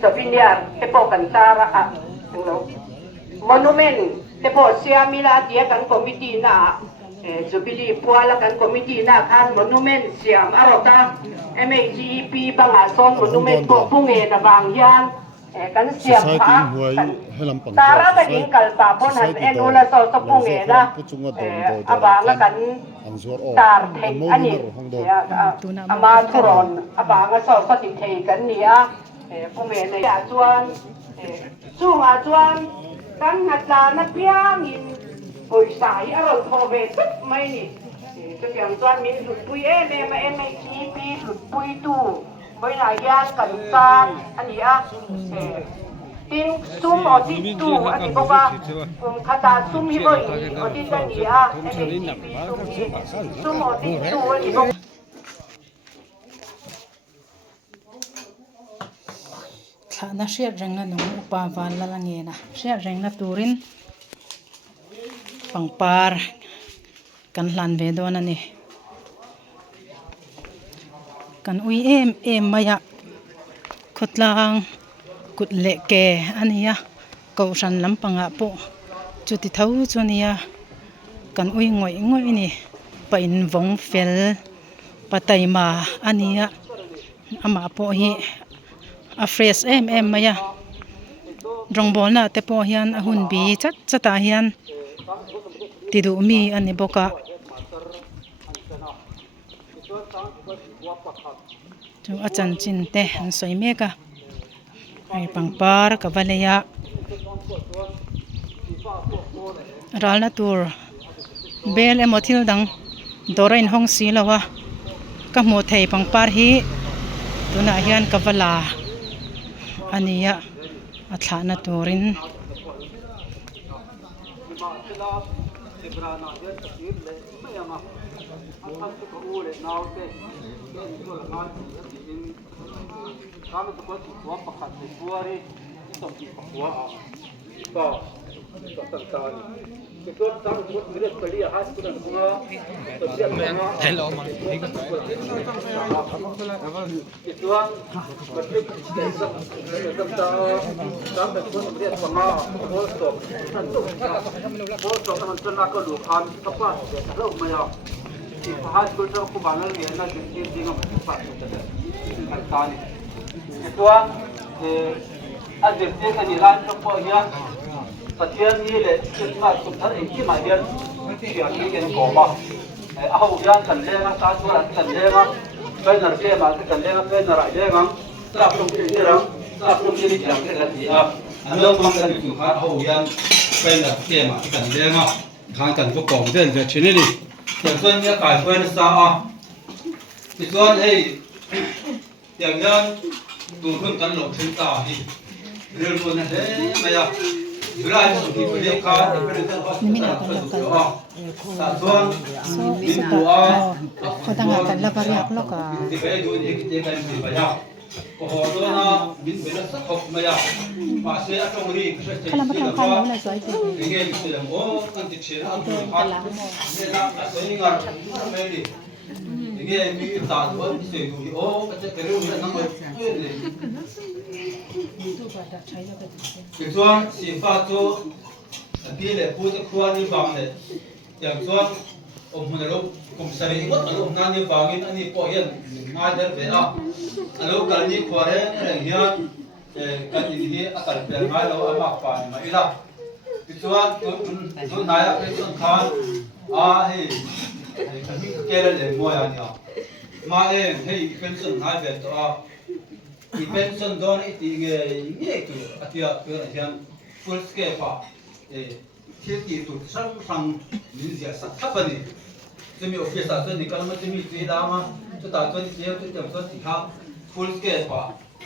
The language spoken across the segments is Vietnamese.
souvenir te po kan tara monument te po siamila dia kan committee na jubilee puala kan committee na kan monument siam arota MAGP bangason monument po punge na bangyan kan siam pa tara kan ingkal tapon han enula so punge na abanga kan tar thei ani ama thuron abanga so ti thei kan nia punge na ya chuan chunga chuan kan hatla na piangin oi sai aron thove tut mai ni cái tiếng toàn mình lụt bụi em ấy chỉ pi lụt bụi tu với lại yan cẩn san anh ấy tin sum ở tin tu anh ấy có ba khata sum hi bơi ở tin cái gì sum ở tin tu anh ấy có thà na share reng na nung upa van la lang ye na share reng na turin pangpar kan hlan ve don ani kan ui em maya khotlang kut le ke ania ko san lampanga po chuti thau chunia kan ui ngoi ni pa in vong fel pataima ania ama po hi a fresh em maya rong bol na te po hian a hun bi chata hian tidu mi ani boka chu achan chin te an soi meka ai pangpar ka valeya ralna tur bel emothil dang dorain hong si lawa ka mo thei pangpar hi tuna hian ka vala ania athana turin Patian ni le Christmas kum thar in ki ma hian siang ni gen ko ba a ho yan kan le na ta chu ran kan le na banner ke ma kan le na banner ai le ngam tra plum ki ni ram tra plum ki ni jang ke la ti a an lo mang kan ki kha ho yan banner ke ma kan le nga khan kan ko kong den je chini ni ya chuan ya kai kwen sa a ti chuan hei yang yan tu hun kan lo thin ta hi rel ro na he ma ya chuan si fa chu ati le pu te khuwa ni bang le yang chuan mun lo kum sari ngot alo na ni bangin ani po hian ma der ve a alo kal ni khware reng hian kan ni ni akal per ma lo ama pa ni ma ila ti chuan tun na ya pe chuan khan a he kan mi ke le mo ya ni a ma hei pension na ve to a i pension don iti nge tu atia per hian full scale pa thiti tu sang min zia sak thapani chemi office a chani kalma chemi ti dama chu ta chani ti tu tem so ti kha full scale pa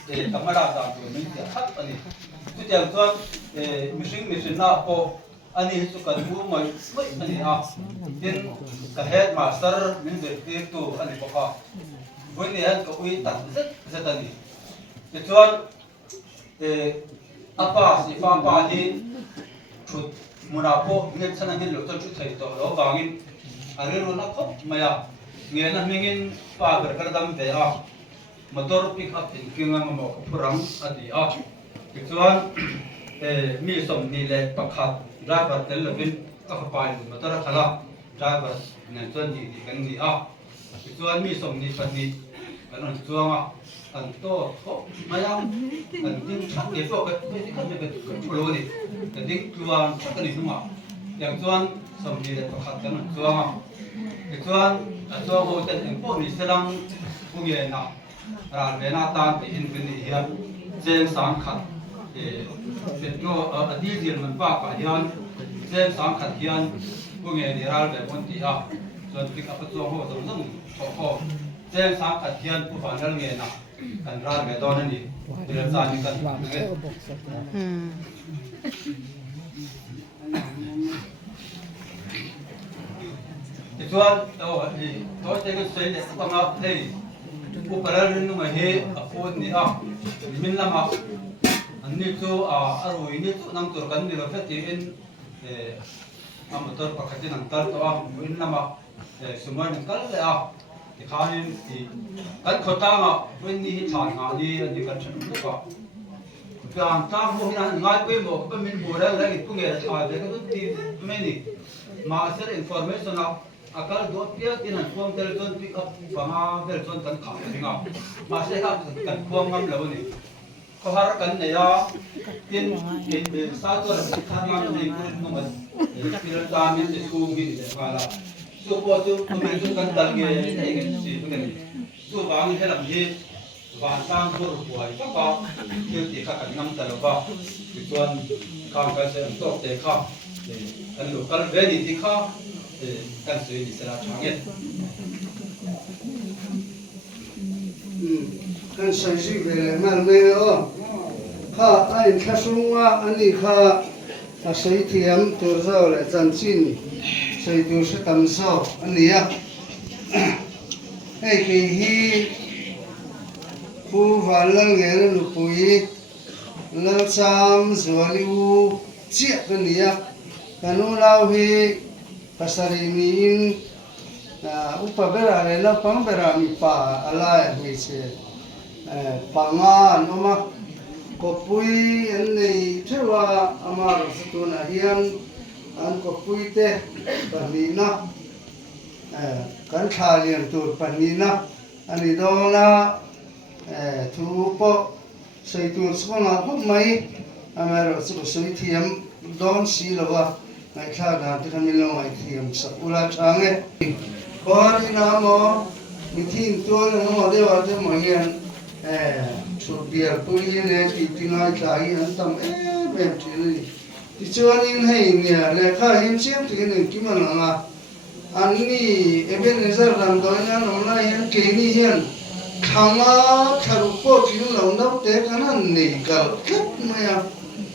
kamera da tu min zia thapani chu tem chuan machine na po ani chu kan bu mai ani a tin ka headmaster min zia ti tu ani po ka voi ne an ko ui tan zet ani chuan apa si fa pa ni thut munapo nge chana ni lo to chu thai to lo wangin are ro na khop maya nge na mengin pa ber kar dam te a motor pick up in kingang mo purang adi a chuan mi som ni le pakhat driver tel lovin ka pai motor khala driver nan chuan di kan ni a chuan mi som ni pati kan chuanga kan to mayam kan tin thak ni pho ka ni kan ni ka phulo ni kan ding chuan thak ni numa yang chuan som ni le pakhat kan chuanga chuan a chuang ho ten en po ni selang kunge na ran ve na tan ti in bin hian chen sang khat petrol a diesel man pa ka hian chen sang khat hian kunge ni ral ve mon ti a chuan pick up chuang ho zong zong ho chen sang khat hian pu fan dal nge na kan ral ve don ani dir cha ni kan nge chuan to te cái sei le pa ma thei u paral nu ma he a phone ni a min lama an ni chu a roi ni chu nang tur kan ni ro fe ti in a motor pakhatin an tar to a min lama sumar ni kal le a ti khanin ti kan khota ma wen ni than nga ni ani kan chan ku ka pian ta mo hian ngai pe mo pa min bo ra la ki nge tha de ka ti me ni ma ser information a akal do pia tin an form telephone pick up pama telephone kan kha ringa ma se ha kan form ngam lo ni ko har kan ne ya tin sa to sa ngam ni ku no ma pil ta mi se ku gi de kala so po tu mi tu kan dal ge ne ge si tu kan so ba ngi helam hi ba tang ko ru boi ka ba ki ti ka kan ngam ta lo ba ti tuan kham ka se an to te kha kan lo kal ve ni ti kha kan sui ni sera change kan sai si ve mal me o kha ai khasunga ani kha a sei thiam tur zau le chan chin sei tu se tam so ani ya hei ki hi pu valang nge lu pui la cham zuali u chia ani ya kanu lau hi pasari min upabera le la pambera mi pa ala mi se panga noma kopui nei thewa amar sutuna hian an kopui te panina kan thalian tur panina ani dona thu po sei tur sona ko mai amaro su sui thiam don si lawa ngai kha da ti kan milo mai thiam sa ula change por ina mo mi thin to no de wa de mo hian chu biar puli ne ti tingai khai an tam em ti ni ti chuan in hei nia le kha him siam ti ni ki man nga an ni ebenezer ram do na no na hian ke ni hian khama tharu po ti lo no te kanan ni kal khap maya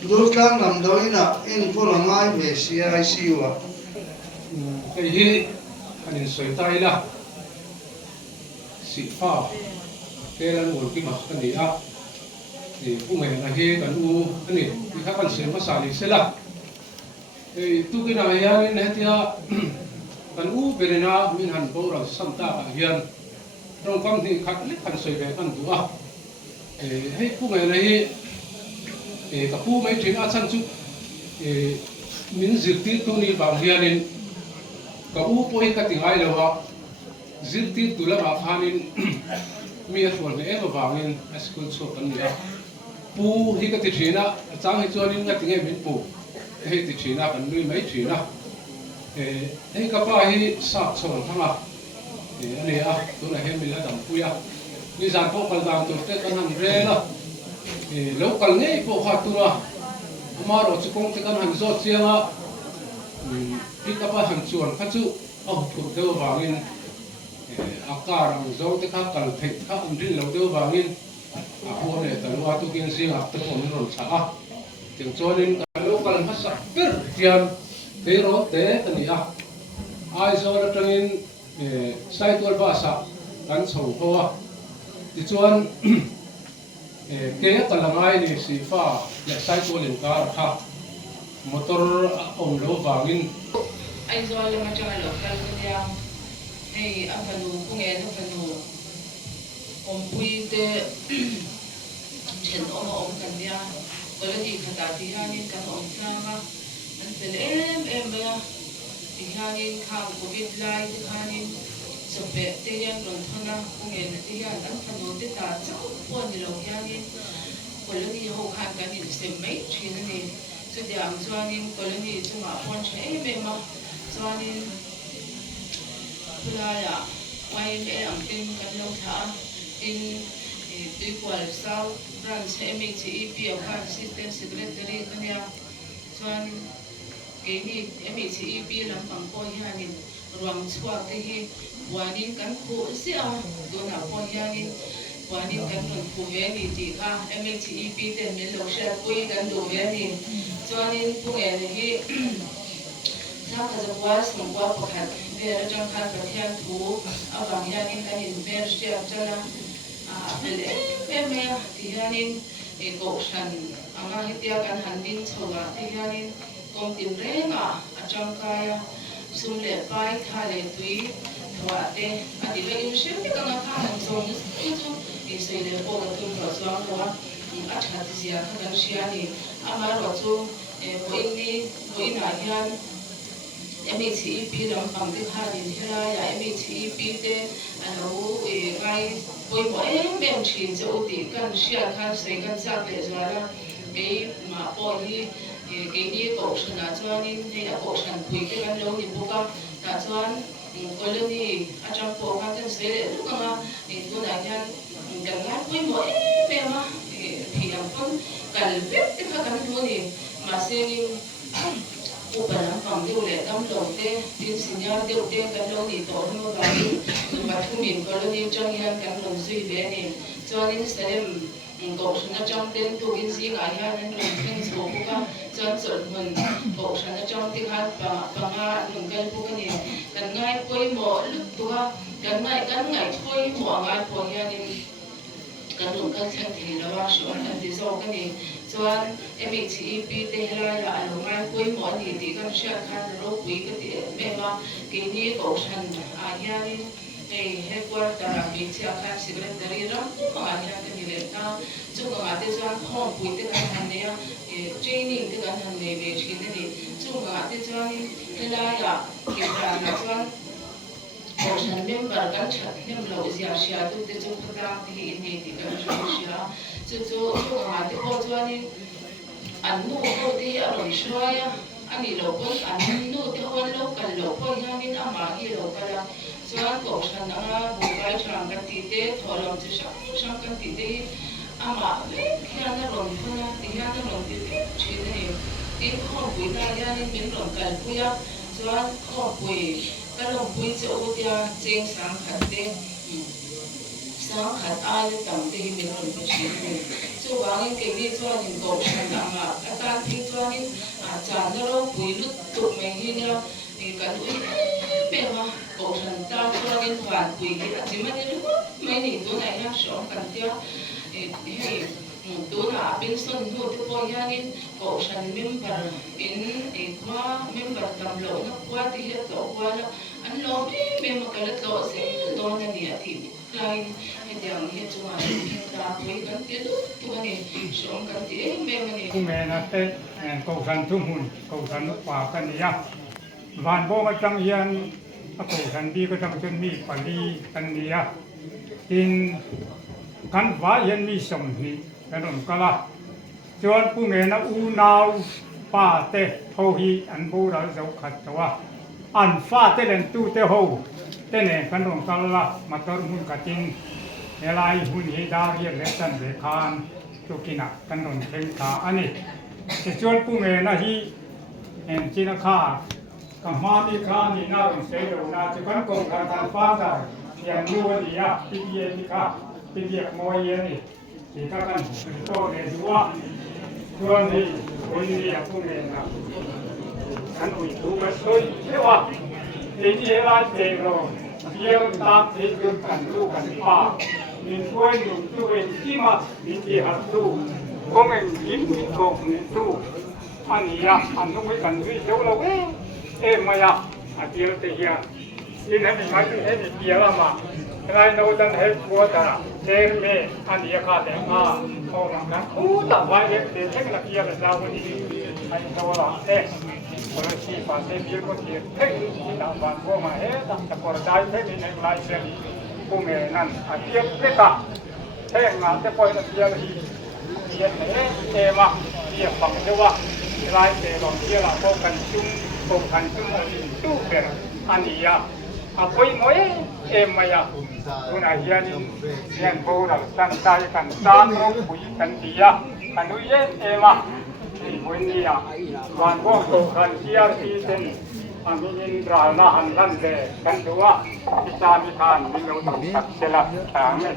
dul kang nam do ina in pula mai ve sia ai siwa cái hi anh soi tai la si pha cái là nguồn kim mạch cái gì á thì cũng ngày là hi cái u cái gì thì các bạn xem mà xài đi sẽ là thì tu cái này anh này thì cái u về na mình hành bộ rồi sam ta hiền trong công thì khách lít hành soi về anh tu á hay cũng ngày này cái khu mấy chuyện ăn chúc mình dự ti tu ni bằng hiền nên cái u bôi cái tiếng ai đâu á dự ti tu là mà phanin mi ở phần này em vào nên school số cái này pu hi cái chuyện á chẳng hay cho nên cái tiếng em mình pu hay chuyện á cái nuôi mấy chuyện á hay cái bài hi sát sòng thằng à anh này à tôi này em mình là đam pu à bây giờ có cái đam tôi cái hàng rẻ đó lâu cái này bộ hạt tu à mà rồi chỉ công cái hàng giọt chiang á cái bài hàng chuồn phát chú thuộc theo vào nên akar zo te kha kal thei kha rin lo deu wangin a ho ne talwa tu kin sing ak te pon ron cha a ting chonin ka lo kal ha sa per tiam te ro te ani a ai zo ra tangin sai tu ba sa kan chho ho a ti chuan ke kalangai ni si fa le sai tu len ka kha motor om lo wangin ai zo lo ma cha lo kal dia hey apanu kung en apanu om pui te chen om kan nia quality khata ti hanin kan om tanga an pen em ya ti hanin khang covid lai ti hanin sope te yan ron thana ungen ti yan an thano te ta chau pon ni lo hanin quality ho khan kan in sem mai thin ni chu diam chuanin quality chunga pon che em ma chuanin pulaya YMA ang tin kan lo tha in tui kwal sau branch MHEP account assistant secretary kanya chuan ke ni MHEP lampang ko hianin ruang chhuak te hi wanin kan khu sia dona ko hianin wanin kan non khu ve ni ti kha MHEP te mel lo sha pui kan do ve ni chuanin punge hi sa ka za was no kwa pakhat ve rang khan ka thian thu awang hianin kan in ver stia chala em thì hanin cổ sản anga hitia kan handin chowa thì hanin kom tin renga achang kaya sumle pai thale tui thwa te ati le in shem te kanga khan song chu e seile ko ga tum ro chuang wa a that zia kha kan shiani ama ro chu boin a hian MHEP lampang te khanin hela ya MHEP te alo ngai poi mo em chin che uti kan sia khan sei kan sa te zwala ke ma po hi ke ni ko shana chuanin he a ko shan pui ke kan lo ni boka ta chuan colony achang po kan kan se lu kanga tu na hian kan ngai poi mo em ma phi am pon kal pet te kha kan lu ni ma se ni upalam pang deu le tam lo te tin sinya deu te kan lo ni to no ba ni ma thumin colony chang hian kan lo zui ve ni chuanin selem ko shna chang ten tu in zi nga hian an lo theng so ka chuan chol mun ko shna chang ti khan pa nga nung kal pu ka ni kan ngai poi mo lut tu ha kan ngai thoi mo ngai po hian in kan lo kan thang thi la wa sho an ti zo ka ni chuan MHEP te hela ya alo ngai poi mo ni ti kan sha khan ro pui ka ti me ma ke ni ko shan a hian headquarter bi chia khan secretary ram ma hian ka ni le ta chu nga te chuan hom pui te kan han ne ya training te kan han ne ve chin ni chu nga te chuan hela ya ke ra na chuan Ocean member kan chat nem lo zia sia tu te chu khata ti ni ti kan sia chu nga te ko chuan an nu ho te a ron shwaya ani lo pon an nu te hon lo kan lo po hianin ama hi lo kala chuan ko shan anga bu kai thrang kan ti te tholom chu shang kan ti te ama le khian na ron phona ti hian na ron ti chi ne tin kho pui na hianin min ron kal puya chuan kho pui kalong pui che o tia cheng sang khat te sang khat ai tam te min ron pe chi ne chu wangin ke ni chuan in ko shan anga atan thing chuan in a chan na ro pui lut tu me hi na kan ui me ma ko shan ta chuan in hwan pui hi a chima ni lu mai ni tu nai na shom kan tia he tu na bin son hu te po hianin ko shan member in kwa member tam lo na kwa ti he to kwa na an lo me ma kala to se do na ni a ti lai he dang he chuan in ta pui kan ti tu ni shom kan ti me ma ni ku me na te ko san thum hun ko san pa kan ya van bo ma tang hian a ko san bi ko tang chen mi pali kan ni ya tin kan va hian mi som ni kan ron kala chuan pu me na u nau pa te ho hi an bo ra zo khat tawa an fa te len tu te ho te ne kan ron kala ma tor mun ka tin helai hun hi da ri le san le khan tu kina kan ron theng tha ani te chuan pu me na hi en china kha ka ma mi kha ni na ron se do na chu kan kong kan tan fa da yang lu ni ya pi ye ni kha pi ye mo ye ni thì các anh tôi để chú á chuan thì tôi đi là không để nào anh ủi chú mà tôi thế à thì đi là thế rồi yêu ta thì cứ cần tu cần pa mình quên dùng tu về chi mà mình chỉ học tu không mình kiếm mình học mình tu anh ya anh không phải cần duy đâu đâu em mà ya à tiêu thì ya nên mình nói thế thì kia là mà cái này đâu đang hết quá ta เซอร์เมอันนี้ข้าแต่มาโอ้รังนั้นอู้หลังไว้เด็กเด็กเล็กนักเรียนเราวันนี้ไอ้สวรรค์เอ๊ะคนที่ผ่านเส้นยืนก็เทียบเฮ้ยที่หลังบ้านพวกมาเอ๊ะตั้งแต่ก่อนได้เฮ้ยมีในลายเส้นผู้เมย์นั่นอาเทียบเล็กอะเฮ้ยงานจะปล่อยนักเรียนที่เรียนเอ๊ะมาเทียบฟังเจ้าว่าลายเส้นลองเทียบละพวกกันจุ่มพวกกันจุ่มตู้เป็นอันนี้อะapa yang mau maya pun ahian yang boral santai kan samro pui kan dia kan uye ema ni pun dia wan bo to kan siar season amin drana handan de kan dua kita mitan minu tak selak amin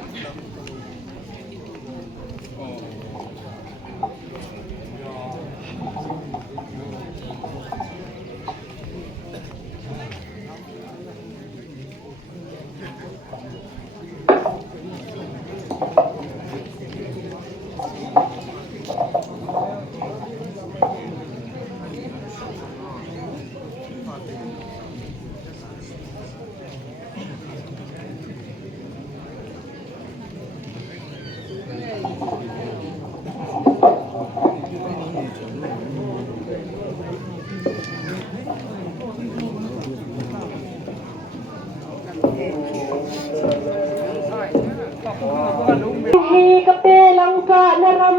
Hi kapelang ka naram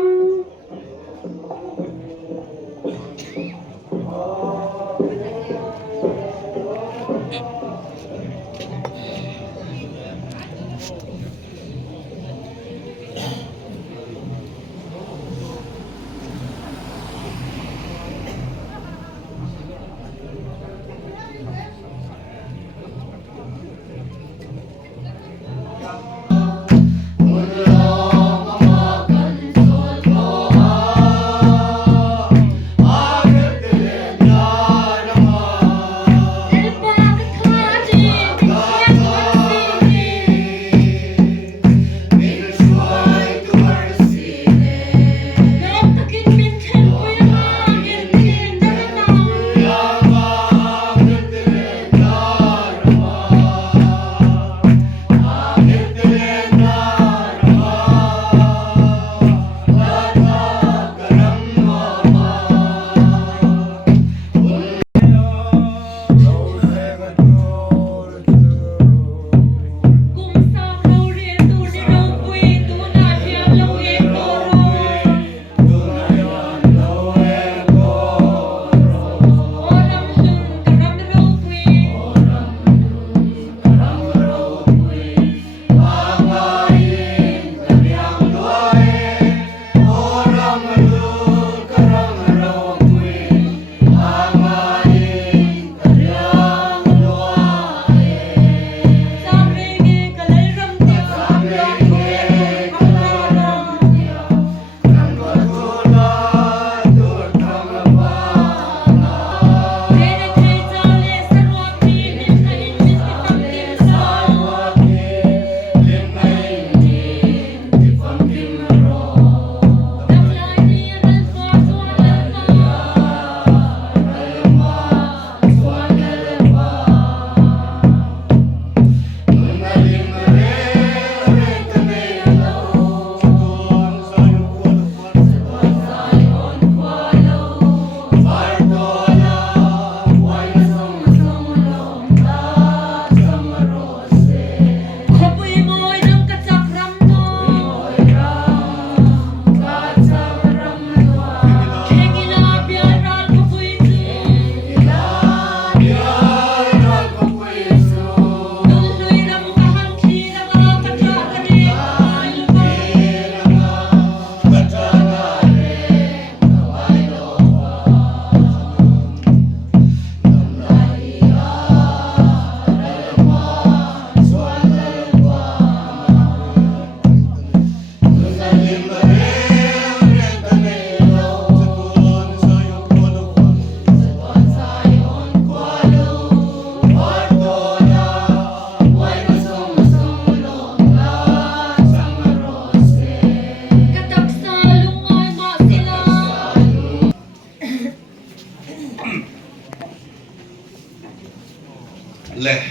leh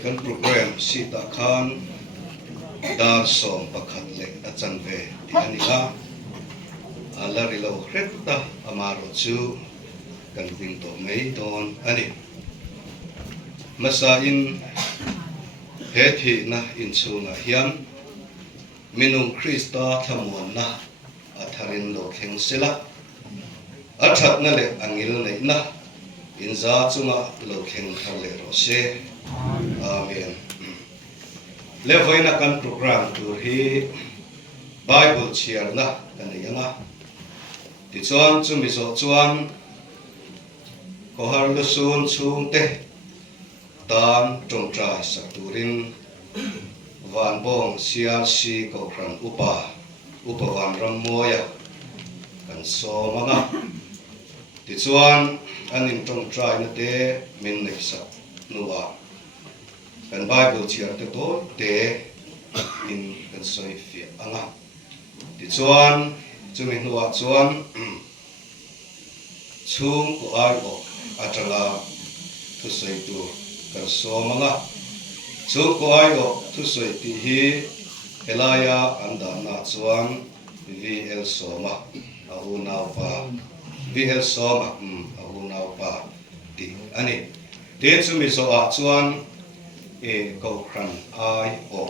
kan program Sita Khan dar som pakhat le achan ve ti ania alari lo hretta amaro chu kan ding to mei don ani masa in he thi na in chunga hiam minung Krista thamuan na atharin lo theng sela athat na le angil nei na in za chunga lo theng thar le ro se amen le voina kan program tur hi Bible chiar na kan yanga ti chuan chumi so chuan ko har lu sun chung te tan trong trai sak turin van bong CRC ko kran upa van ram moya kan so manga ti chuan anin trong trai na te min nei sak nuwa kan Bible chiar te to te in kan soi fi anga ti chuan chumi nuwa chuan chung ko ai o atanga thu soi tu kan so manga chung ko ai o thu soi ti hi helaya anda na chuan VL soma a u nau pa VL soma a u nau pa ti ani te chumi so a chuan e ko kran ai o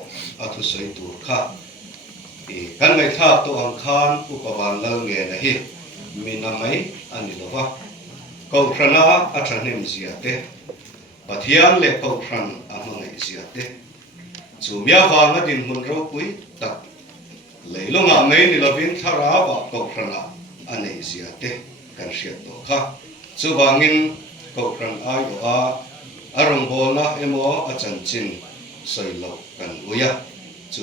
a thu soi tu kha kan mai tha to ang khan upawan lal nge na hi minamai ani lova ko krana athanem ziate pathian le ko kran amangai ziate chumya wanga din mun ro pui tak leilonga mai ni lovin thara ba ko krana anei ziate kan hriat to kha chuwangin ko kran ai o a arong bola emo achan chin soilo kan uya chu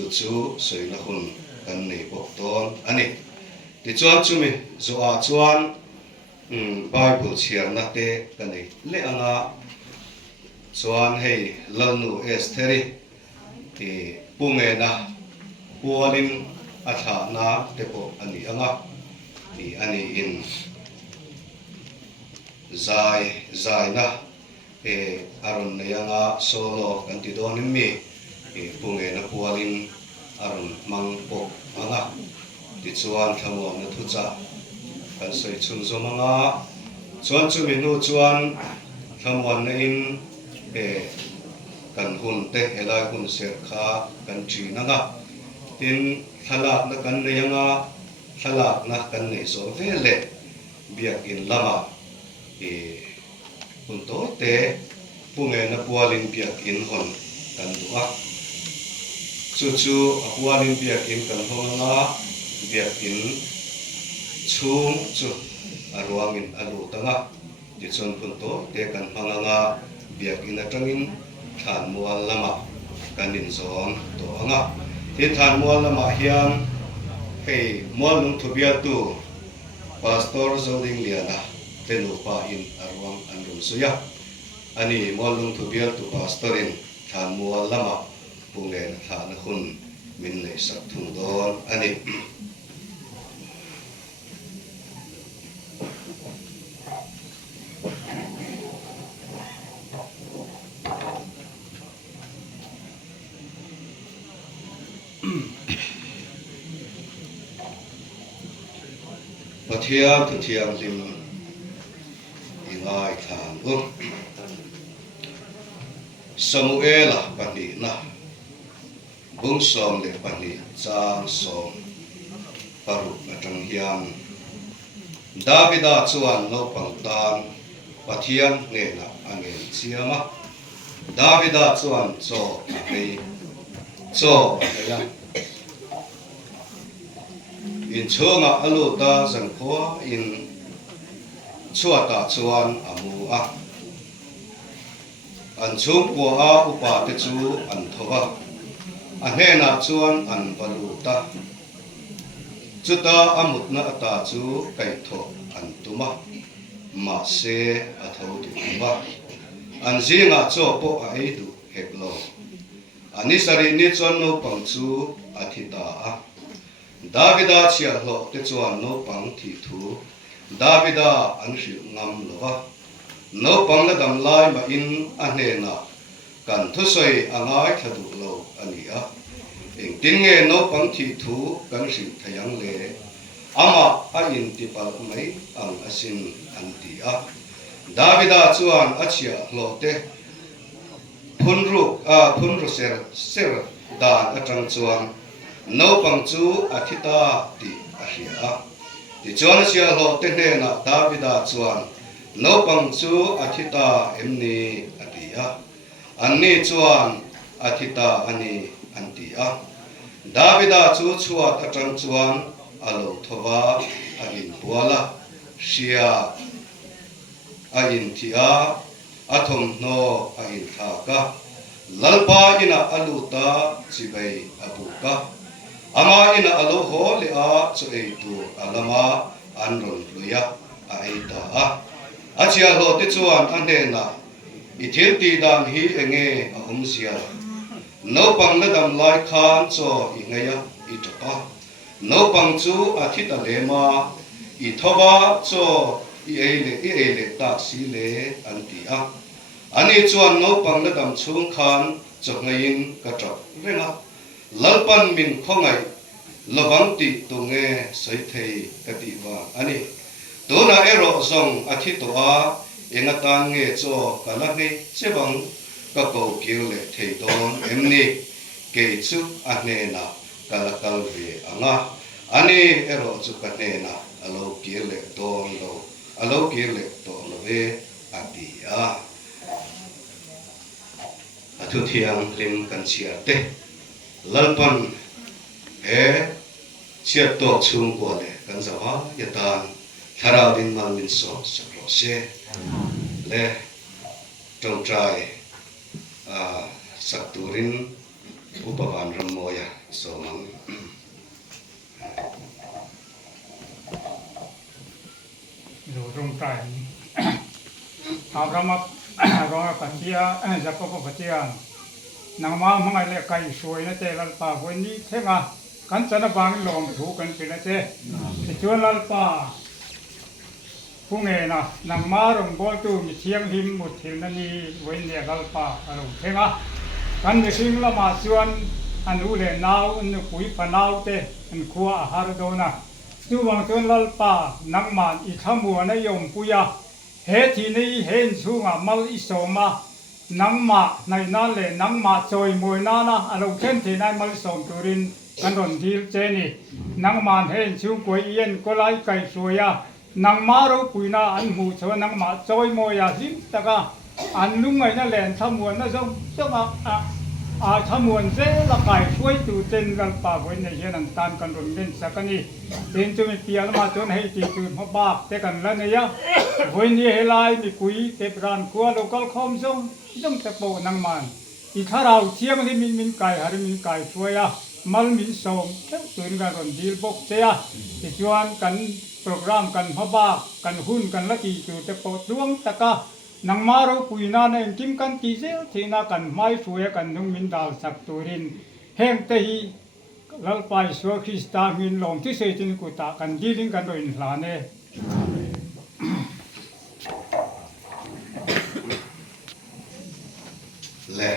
soila hun kan nei bok ton ani ti chuan chumi zo a chuan Bible chiar na te kan nei le anga chuan hei lalnu esteri ti punge na pualin atha na te po ani anga ti ani in zai na aron na yanga solo kan ti donin mi punge na pualin aron mang po anga ti chuan thamon na thu cha kan soi chum zo manga chuan chumi nu chuan thamon na in kan hun te helai hun ser kha kan chi nanga tin thalak na kan ne yanga thalak na kan nei zo vele biak in lama hun to te punge na pualin biak in hon kan duwa chu apualin biak in kan honga biak in chung chu arwangin alu tanga ti chon punto te kan hanga biak in atangin than mual lama kanin zon to anga ti than mual lama hiam hei mual lung thubia tu pastor zoding liana tenu pa in arwang anrum suya ani mual lung thubia tu pastorin than mual lama punge na tha na hun min nei sak thung don ani pathiam thu thiam lim ingai than Samuela pani na bung som le pani chang som paru atang hiam Davida chuan no pangtan pathiam nge na angel chiama Davida chuan cho ya in chunga alu ta zan kho in chuata chuan amu a an chung kwa a upa te chu an thowa a hena chuan an baluta chuta amut na ata chu kai tho an tuma ma se a tho tu ba an zinga cho po a ei du heklo ani sari ni chon no pang chu athita a Davida chia lo te chuan no pang thi thu Davida an hri ngam lova no pang na dam lai ma in a hne na kan thu soi angai thadu lo ania tin nghe nó bằng thị thú cần sự thayang lệ ama ayin tipal mai ang asin antia Davida chuan achia lote phunru ser dan atang chuan no pangchu athita ti ahia ti chuan achia lote ne na Davida chuan no pangchu athita emni atia anni chuan athita ani antia Davida chu chuat atang chuan alo thova agin puala sia agin thia athom no agin thaka lalpa ina aluta chibai abuka ama ina alo ho le a chu eitu alama anron luya a eita a achia lo ti chuan anena ithil ti dan hi enge a umsia no pang na dam lai khan cho ingaya itaka no pang chu athita lema I thova cho I ele ta si le antia ani chuan no pang na dam chung khan chok ngain ka chok renga lalpan min khongai lawang ti tunge sai thei ka ti wa ani tuna ero zong athito a engatan nge cho kala nge chebang ka ko kil le thei don emni ke chu anena kala kal ve anga ani ero chu ka ne na alo kirle don lo alo kirle to lo ve atia athu thiang lim kan chia te lalpan he chia to chung ko le kan zawa yatan thara din mal min so sakro se le trong trai sakturin upavan ramoya so mangอยู่ตรงใจอาบรามับรองปัจเจียจักรพรรดินางมามังไงเล็กไก่สวยนะเจ้าลัลปาวันนี้เท่งะกันจะนับวางลมถูกันเป็นนะเจ้าชวนลัลปาผู้เงินนะนางมาลงบอลตูมีเชียงหิมหมดถิ่นนั่นนี่วันนี้ลัลปาอารมณ์เท่งะกันมีสิ่งละมาชวนอันอุเลนาวอันปุ๋ยปนาวเต้อันขัวอาหารโดนะดูวังจนลัลปานังมันอีขมัวนายมปุยาเฮทีนี้เห็นสูงมัลอิโสมานังมาในนั้นเลยนังมาจอยมวยนานะอารมณ์เช่นที่นายมัลอิโสมตุรินกันดนทีเจนี่นังมันเห็นสูงกว่าเอียนก็ไล่ไก่สวยานังมาเราปุยนาอันหูชวนนังมาจอยมวยาหิมตะกาอันลุงไงนั่นแหละขมวนนั่นส่งขมวนเสละไก่ช่วยตูเจนกันป่าไว้ในเฮนันตานกันรุนเล่นสักนี่เดินจนมีเปียมาจนให้ตีตื่นมาบ้าแต่กันแล้วเนี่ยไว้นี่เฮลายมีกุยเต็มร้านครัวโลกาลคอมส่งตะโปนังมันอีข้าเราเที่ยงที่มินไก่หาริมินไก่ช่วยมัลมินส่งเต็มตื่นกันรุนดีลบกเสียที่ชวนกันโปรแกรมกันมาบ้ากันหุ้นกันละตีตื่นตะโปดวงตะกานังมาเราปุยนาเนี่ยจิ้มกันตีเซลที่นากันไม่ช่วยกันนุ่งมินดาวสักตัวรินแห่งเตหีลัลไปสวคริสตามินลงที่เสจินกุตากันดีลิงกันโดยหลานเนี่ยและ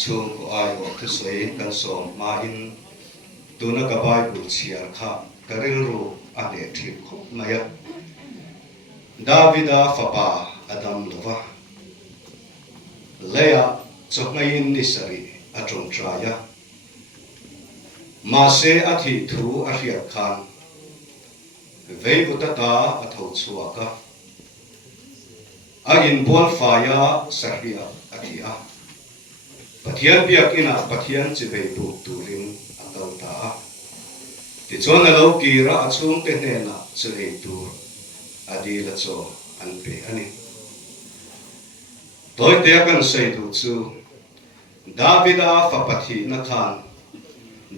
ช่วงก็อายออกที่สวยกันสมมาอินตัวนักบายบุเชียร์ข้ากระเรื่องรู้อันเดียดที่ขุมายะดาวิดาฟาปาอดัมลวะเลยะจบไม่ยินนิสรีอจงทรายะมาเสอธิทูอริยคานเวบุตตาอทาวชัวกะอากินบอลฟายาสริยะอธิอาปะเทียนเปียกินะปะเทียนจิเวบุตูรินอัตตาที่ชวนเรากีระอชุงเตเนนะจะเอตูอดีละโจอันเปอันนี้ตัวเดียกันใส่ดูจูดาวิดาฟปฏินักาน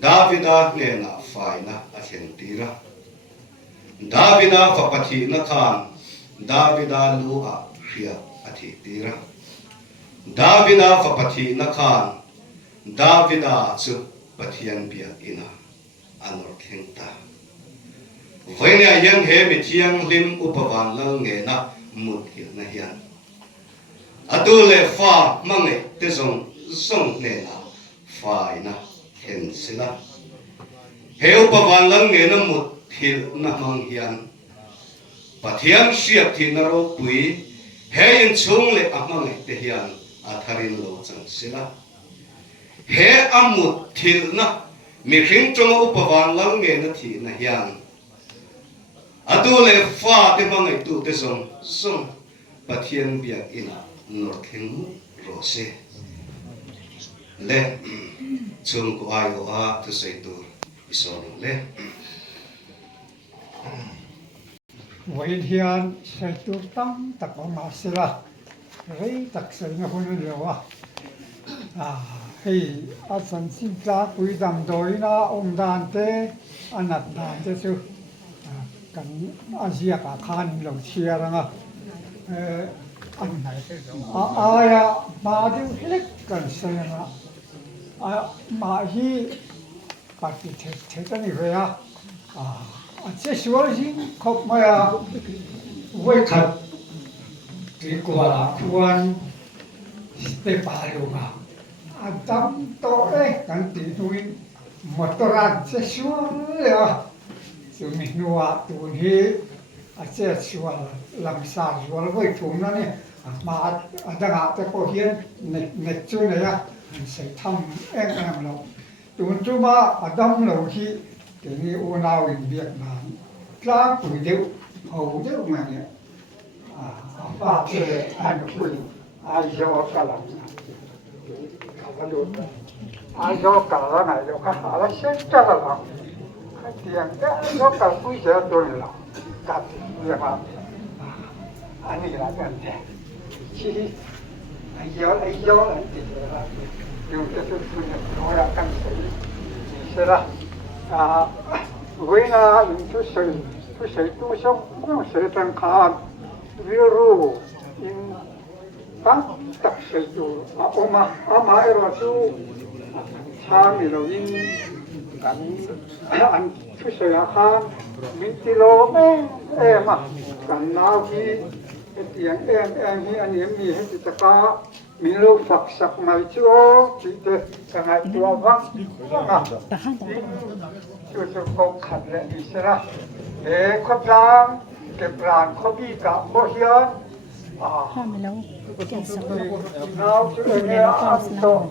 ดาวิดาเนนะไฟนะอาเชนตีระดาวิดาฟปฏินักานดาวิดาลูอาเรียอาทิตีระดาวิดาฟปฏินักานดาวิดาจุปฏิยันเบียอินะอันรถเฮงตาวันนี้ยังเห็นมีเที่ยงลิมอุปวันละเงนะมุดเหียนะยันอตุเลฟ้ามังเอเตส่งเนนะไฟนะไฟ hen sila heu pawan lang nge na mut thil na mang hian pathian siap thi na ro pui he in chung le amang te hian atharin lo chang sila he amut thil na mi hring chong upawan lang nge na thi na hian adu le fa te mangai tu te song pathian biak ina nor theng ro se le chung ko ai o a tu sei tu isol le vậy hiền sẽ tu tâm tập ông mà sẽ là rây tập sẽ nó không được hay anh sinh sinh ra quý đam đôi na ông đàn thế anh đặt đàn thế chứ cần Asia cả khan lâu chia ra anh này ai mà đi hết cần xem mà hi bắt đi thế cái này vậy chế số gì không mà với thật thì qua là quan để bảo luôn anh tâm to đấy cái tí nuôi một tổ ran chế số là sự mình nuôi tuần hi chế số làm sao số với chúng nó này mà đang học cái câu hiền này chỗ này anh sẽ thăm em lâu tuần trước mà đâm lâu khi cái này ô nào in Việt Nam ra quỷ điệu hầu điệu mà nhỉ và cái anh quỷ ai cho cả lắm ai cho cả là này cho cả là sẽ chắc là lắm cái tiền cái cho cả quỷ sẽ tôi là cả việc mà anh ấy là cái gì chỉ ai cho là dùng cái số tôi là cái gì sẽ là với là những thứ sẽ tu sống cũng sẽ tăng khám ví dụ in các tập sẽ tu mà ở đó cha mình rồi in anh thứ sẽ khám mình chỉ lo em mà cần nào khi tiếng em hi anh em mi hết tất cả mình lo phật sắc mai chúa chỉ để cái ngày tua vắng chú có khẩn lệ đi xe ra để khóc giang cái plan khóc đi cả bao hiền nào chú nghe ăn tổ